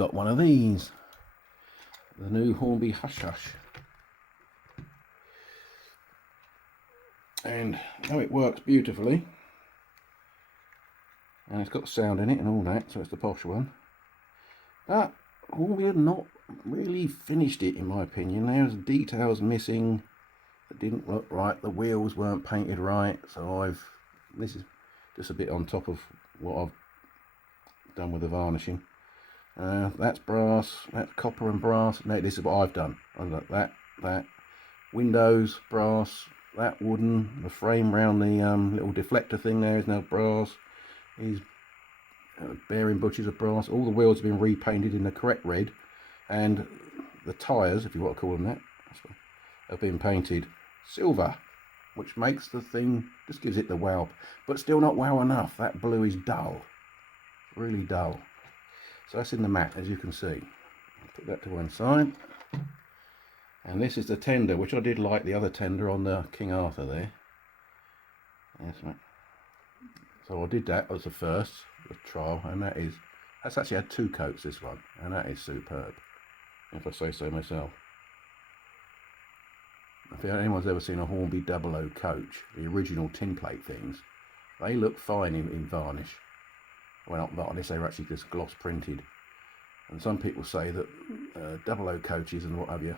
got one of these, the new Hornby Hush Hush, and it works beautifully, and it's got sound in it and all that, so it's the posh one. But Hornby had not really finished it, in my opinion. There's details missing that didn't look right. The wheels weren't painted right, so this is just a bit on top of what I've done with the varnishing. That's brass, that's copper and brass. No, this is what I've done. I've got that windows brass, that wooden, the frame round the little deflector thing there is now brass. These bearing butches are brass. All the wheels have been repainted in the correct red, and the tyres, if you want to call them that, have been painted silver, which makes the thing, just gives it the wow, but still not wow enough. That blue is dull, really dull. So that's in the matte, as you can see. I'll put that to one side. And this is the tender, which I did like the other tender on the King Arthur there. Yes, right. So I did that as the first, the trial, and that's actually had 2 coats, this one, and that is superb, if I say so myself. If anyone's ever seen a Hornby 00 coach, the original tin plate things, they look fine in varnish. Well, not varnish, they were actually just gloss printed. And some people say that 00 coaches and what have you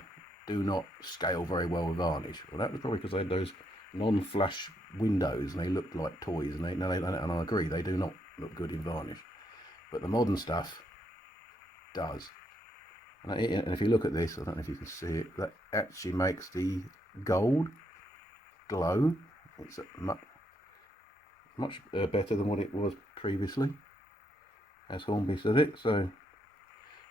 do not scale very well with varnish. Well, that was probably because they had those non-flush windows and they looked like toys, and and I agree, they do not look good in varnish. But the modern stuff does. And if you look at this, I don't know if you can see it, that actually makes the gold glow. It's much better than what it was previously, as Hornby said it. So,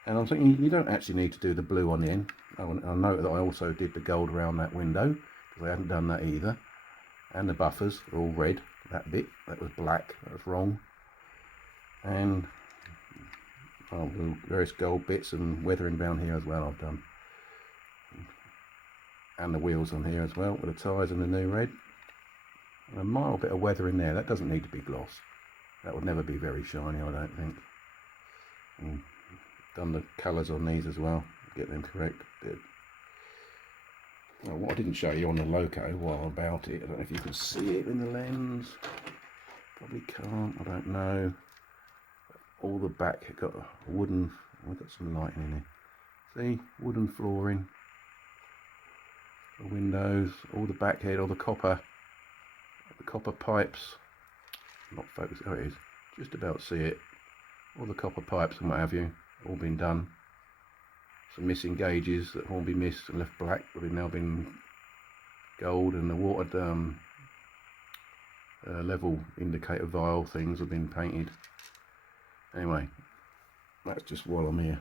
and I'm thinking you don't actually need to do the blue on the end. I note that I also did the gold around that window, because I hadn't done that either. And the buffers are all red. That bit, that was black, that was wrong. And the various gold bits and weathering down here as well I've done. And the wheels on here as well, with the tyres and the new red. And a mild bit of weathering there. That doesn't need to be gloss. That would never be very shiny, I don't think. And done the colours on these as well, get them correct. Good. Well, what I didn't show you on the Loco while about it, I don't know if you can see it in the lens. Probably can't, I don't know. All the back, it got a wooden, I've got some lighting in here. See, wooden flooring. The windows, all the back head, all the copper pipes. Not focused, oh it is. Just about see it. All the copper pipes and what have you, all been done. Some missing gauges that Hornby missed and left black, but have now been gold, and the watered level indicator vial things have been painted. Anyway, that's just while I'm here.